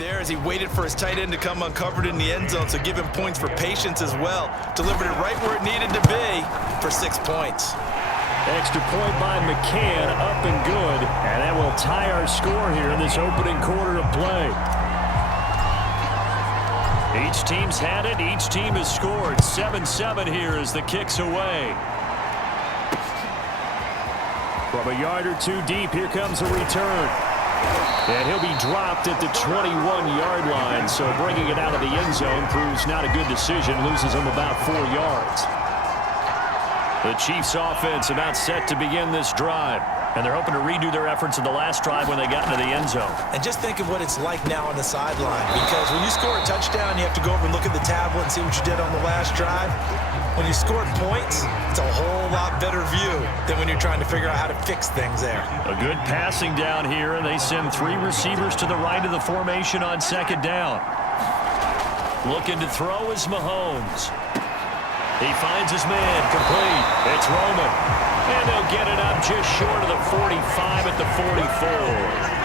there as he waited for his tight end to come uncovered in the end zone, so give him points for patience as well. Delivered it right where it needed to be for 6 points. Extra point by McCann, up and good. And that will tie our score here in this opening quarter of play. Each team's had it. Each team has scored. 7-7 here as the kick's away. From a yard or two deep, here comes a return. And he'll be dropped at the 21-yard line, so bringing it out of the end zone proves not a good decision. Loses him about 4 yards. The Chiefs' offense about set to begin this drive. And they're hoping to redo their efforts in the last drive when they got into the end zone. And just think of what it's like now on the sideline, because when you score a touchdown, you have to go over and look at the tablet and see what you did on the last drive. When you scored points, it's a whole lot better view than when you're trying to figure out how to fix things there. A good passing down here, and they send 3 receivers to the right of the formation on second down. Looking to throw is Mahomes. He finds his man, complete. It's Roman. And they'll get it up just short of the 45 at the 44.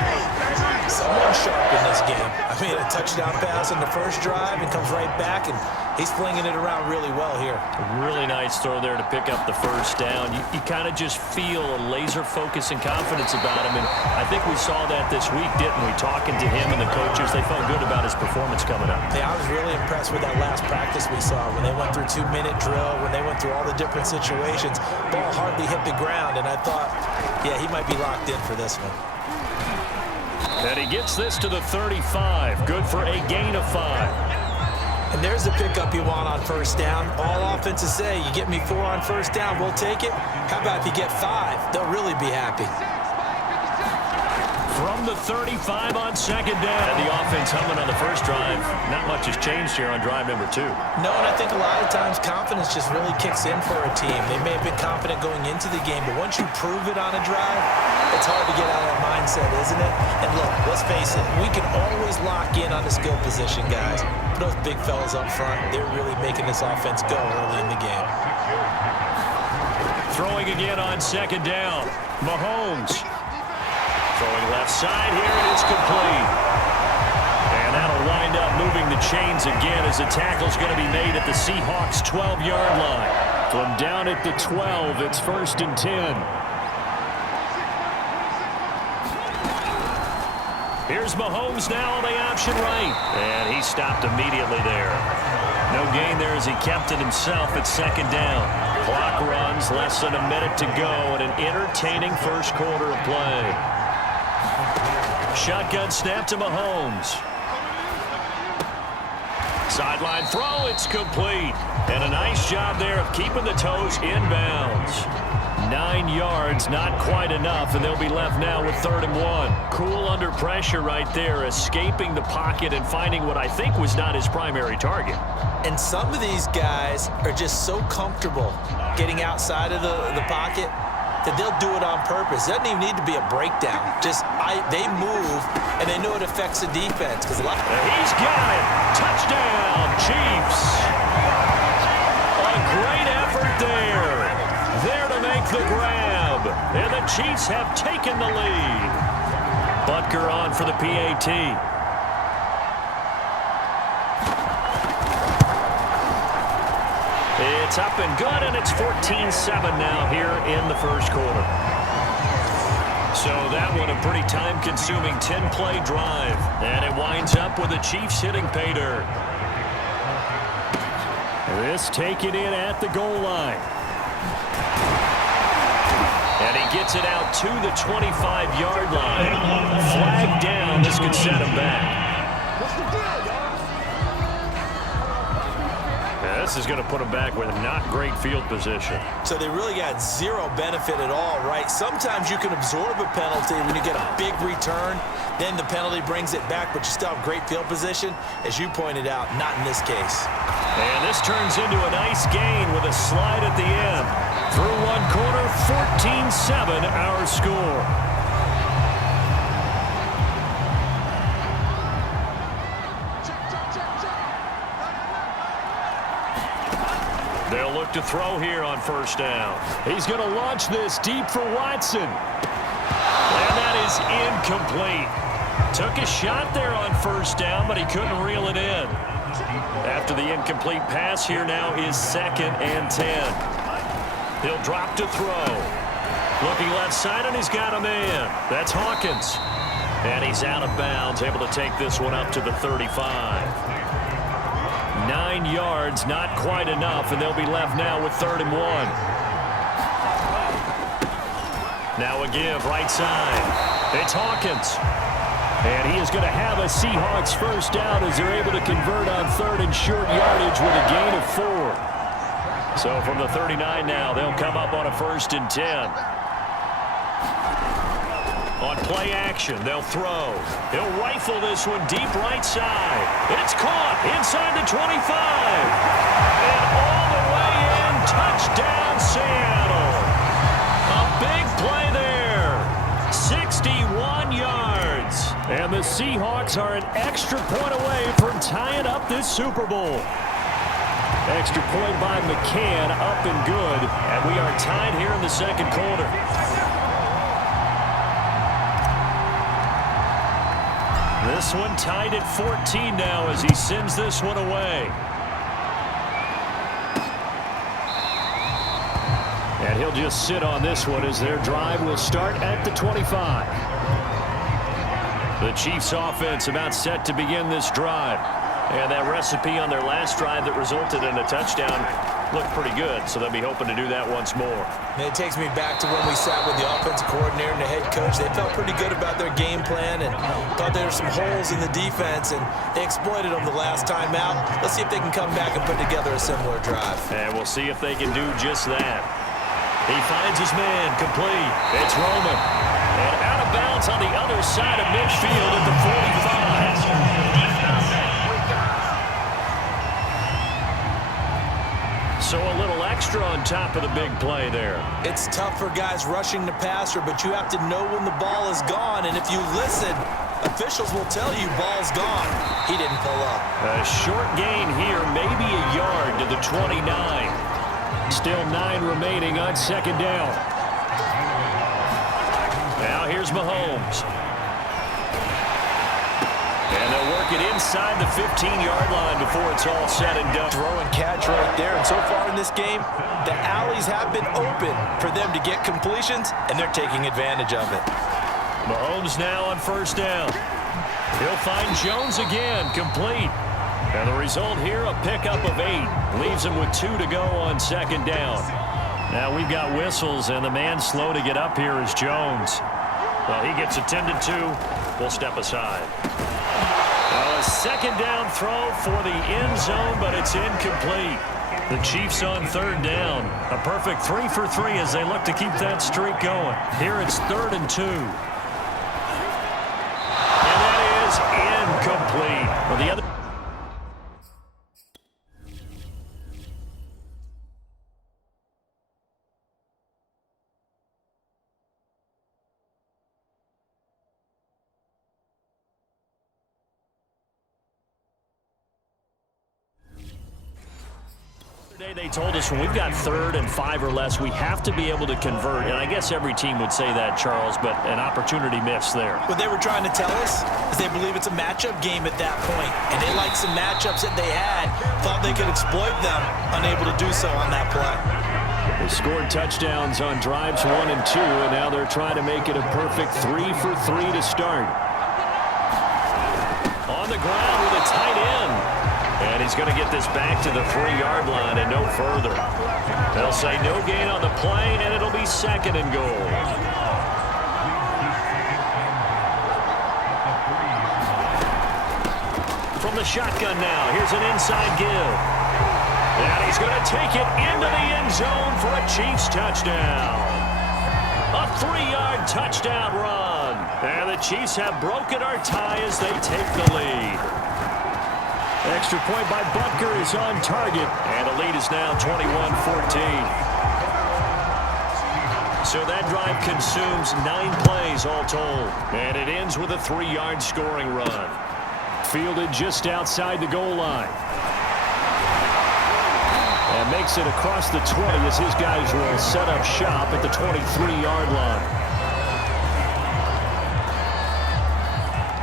Someone sharp in this game. I mean, a touchdown pass on the first drive and comes right back, and he's flinging it around really well here. A really nice throw there to pick up the first down. You kind of just feel a laser focus and confidence about him, and I think we saw that this week, didn't we? Talking to him and the coaches, they felt good about his performance coming up. Yeah, I was really impressed with that last practice we saw when they went through 2-minute drill, when they went through all the different situations. Ball hardly hit the ground, and I thought, yeah, he might be locked in for this one. And he gets this to the 35. Good for a gain of 5. And there's the pickup you want on first down. All offenses say, you get me 4 on first down, we'll take it. How about if you get 5? They'll really be happy. From the 35 on second down. And the offense humming on the first drive. Not much has changed here on drive number 2. No, and I think a lot of times confidence just really kicks in for a team. They may have been confident going into the game, but once you prove it on a drive, it's hard to get out of that mindset, isn't it? And look, let's face it, we can always lock in on the skill position, guys. But those big fellas up front, they're really making this offense go early in the game. Throwing again on second down. Mahomes. Throwing left side here, and it's complete. And that'll wind up moving the chains again as the tackle's going to be made at the Seahawks' 12-yard line. From down at the 12, it's 1st and 10. Here's Mahomes now on the option right. And he stopped immediately there. No gain there as he kept it himself at second down. Clock runs, less than a minute to go, and an entertaining first quarter of play. Shotgun snap to Mahomes. Sideline throw, it's complete. And a nice job there of keeping the toes inbounds. 9 yards, not quite enough, and they'll be left now with 3rd and 1. Cool under pressure right there, escaping the pocket and finding what I think was not his primary target. And some of these guys are just so comfortable getting outside of the pocket that they'll do it on purpose. It doesn't even need to be a breakdown. They move, and they know it affects the defense. He's got it. Touchdown, Chiefs. A great effort there. There to make the grab. And the Chiefs have taken the lead. Butker on for the PAT. It's up and good, and it's 14-7 now here in the first quarter. So that one a pretty time-consuming 10-play drive. And it winds up with the Chiefs hitting pay dirt. This taken in at the goal line. And he gets it out to the 25-yard line. Flag down. This could set him back. This is going to put them back with not great field position. So they really got zero benefit at all, right? Sometimes you can absorb a penalty when you get a big return. Then the penalty brings it back, but you still have great field position. As you pointed out, not in this case. And this turns into a nice gain with a slide at the end. Through one quarter, 14-7 our score. They'll look to throw here on first down. He's going to launch this deep for Watson. And that is incomplete. Took a shot there on first down, but he couldn't reel it in. After the incomplete pass, here now is 2nd and 10. He'll drop to throw. Looking left side, and he's got a man. That's Hawkins. And he's out of bounds, able to take this one up to the 35. 9 yards, not quite enough, and they'll be left now with 3rd and 1. Now a give, right side. It's Hawkins. And he is going to have a Seahawks first down as they're able to convert on 3rd and short yardage with a gain of 4. So from the 39 now, they'll come up on a 1st and 10. On play action, they'll throw. He'll rifle this one deep right side. It's caught inside the 25. And all the way in, touchdown Seattle. A big play there. 61 yards. And the Seahawks are an extra point away from tying up this Super Bowl. Extra point by McCann, up and good. And we are tied here in the 2nd quarter. This one tied at 14 now as he sends this one away. And he'll just sit on this one as their drive will start at the 25. The Chiefs offense about set to begin this drive. And that recipe on their last drive that resulted in a touchdown looked pretty good, so they'll be hoping to do that once more. And it takes me back to when we sat with the offensive coordinator and the head coach. They felt pretty good about their game plan and thought there were some holes in the defense, and they exploited them the last time out. Let's see if they can come back and put together a similar drive. And we'll see if they can do just that. He finds his man, complete. It's Roman. And out of bounds on the other side of midfield at the 45. So a little extra on top of the big play there. It's tough for guys rushing the passer, but you have to know when the ball is gone. And if you listen, officials will tell you ball's gone. He didn't pull up. A short gain here, maybe a yard to the 29. Still 9 remaining on 2nd down. Now here's Mahomes. And they'll work it inside the 15-yard line before it's all said and done. Throw and catch right there. And so far in this game, the alleys have been open for them to get completions, and they're taking advantage of it. Mahomes now on 1st down. He'll find Jones again, complete. And the result here, a pickup of 8. Leaves him with 2 to go on 2nd down. Now we've got whistles, and the man slow to get up here is Jones. Well, he gets attended to. We'll step aside. Well, a 2nd down throw for the end zone, but it's incomplete. The Chiefs on 3rd down. A perfect 3 for 3 as they look to keep that streak going. Here it's 3rd and 2. And that is incomplete. Well, the other... They told us when we've got 3rd and 5 or less, we have to be able to convert. And I guess every team would say that, Charles, but an opportunity missed there. What they were trying to tell us is they believe it's a matchup game at that point. And they liked some matchups that they had, thought they could exploit them, unable to do so on that play. They scored touchdowns on drives 1 and 2, and now they're trying to make it a perfect 3 for 3 to start. On the ground with a tight end. And he's going to get this back to the 3-yard line and no further. They'll say no gain on the play, and it'll be 2nd and goal. From the shotgun now, here's an inside give. And he's going to take it into the end zone for a Chiefs touchdown. A 3-yard touchdown run. And the Chiefs have broken our tie as they take the lead. Extra point by Butker is on target, and the lead is now 21-14. So that drive consumes 9 plays all told, and it ends with a 3-yard scoring run. Fielded just outside the goal line. And makes it across the 20 as his guys will set up shop at the 23-yard line.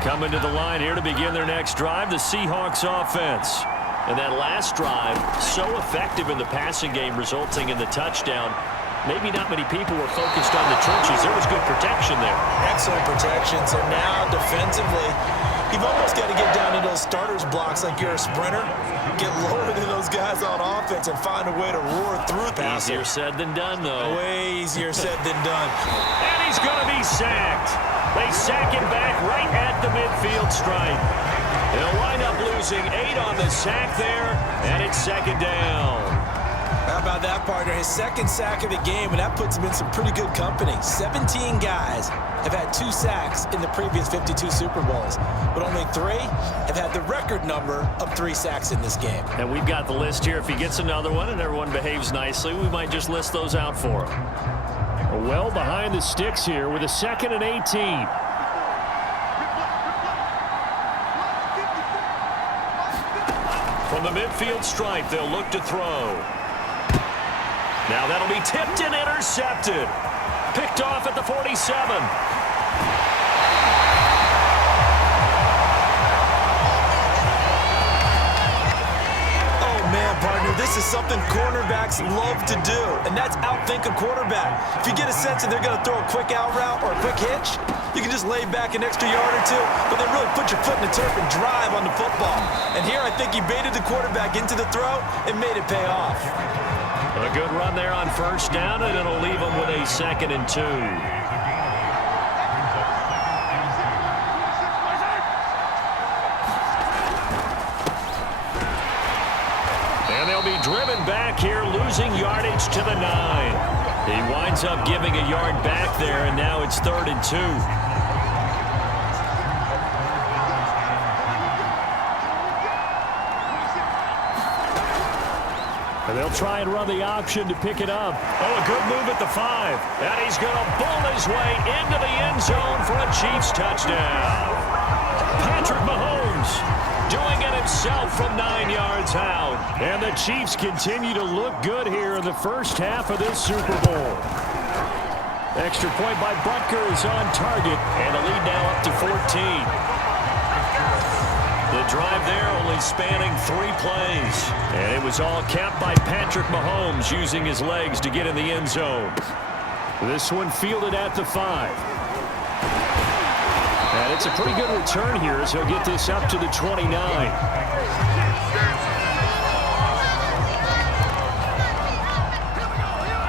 Coming to the line here to begin their next drive, the Seahawks offense. And that last drive, so effective in the passing game, resulting in the touchdown. Maybe not many people were focused on the trenches. There was good protection there. Excellent protection. So now, defensively, you've almost got to get down to those starters blocks like you're a sprinter. Get lower than those guys on offense and find a way to roar through the pass. Easier said than done, though. Way easier said than done. And he's going to be sacked. They sack him back right at the midfield stripe. They'll wind up losing 8 on the sack there, and it's second down. How about that, partner? His second sack of the game, and that puts him in some pretty good company. 17 guys have had 2 sacks in the previous 52 Super Bowls, but only 3 have had the record number of 3 sacks in this game. And we've got the list here. If he gets another one and everyone behaves nicely, we might just list those out for him. Well behind the sticks here with a 2nd and 18. From the midfield stripe, they'll look to throw. Now that'll be tipped and intercepted. Picked off at the 47. Partner, this is something cornerbacks love to do, and that's outthink a quarterback. If you get a sense that they're going to throw a quick out route or a quick hitch, you can just lay back an extra yard or 2, but then really put your foot in the turf and drive on the football. And here I think he baited the quarterback into the throw and made it pay off. A good run there on first down, and it'll leave him with a 2nd and 2. Be driven back here, losing yardage to the 9. He winds up giving a yard back there, and now it's 3rd and 2. And they'll try and run the option to pick it up. Oh, a good move at the 5. And he's going to bull his way into the end zone for a Chiefs touchdown. Patrick Mahomes doing it himself from 9 yards out. And the Chiefs continue to look good here in the first half of this Super Bowl. Extra point by Butker is on target, and the lead now up to 14. The drive there only spanning 3 plays. And it was all capped by Patrick Mahomes using his legs to get in the end zone. This one fielded at the 5. And it's a pretty good return here as he'll get this up to the 29.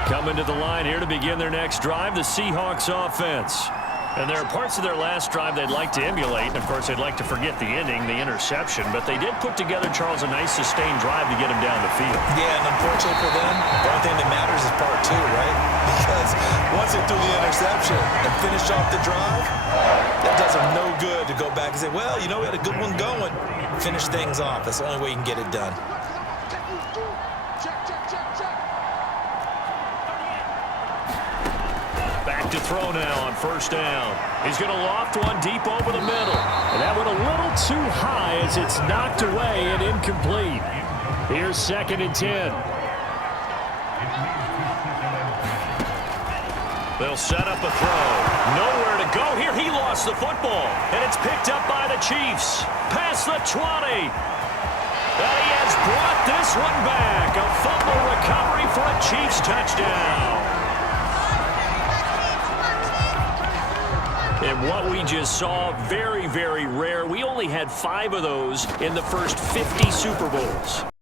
Coming to the line here to begin their next drive, the Seahawks offense. And there are parts of their last drive they'd like to emulate. And, of course, they'd like to forget the ending, the interception. But they did put together, Charles, a nice sustained drive to get him down the field. Yeah, and unfortunately for them, the only thing that matters is part 2, right? Because once they threw the interception and finished off the drive, that does them no good to go back and say, well, you know, we had a good one going. Finish things off. That's the only way you can get it done. To throw now on first down. He's going to loft one deep over the middle. And that went a little too high as it's knocked away and incomplete. Here's 2nd and 10. They'll set up a throw. Nowhere to go here. He lost the football. And it's picked up by the Chiefs. Past the 20. And he has brought this one back. A fumble recovery for a Chiefs touchdown. And what we just saw, very, very rare. We only had 5 of those in the first 50 Super Bowls.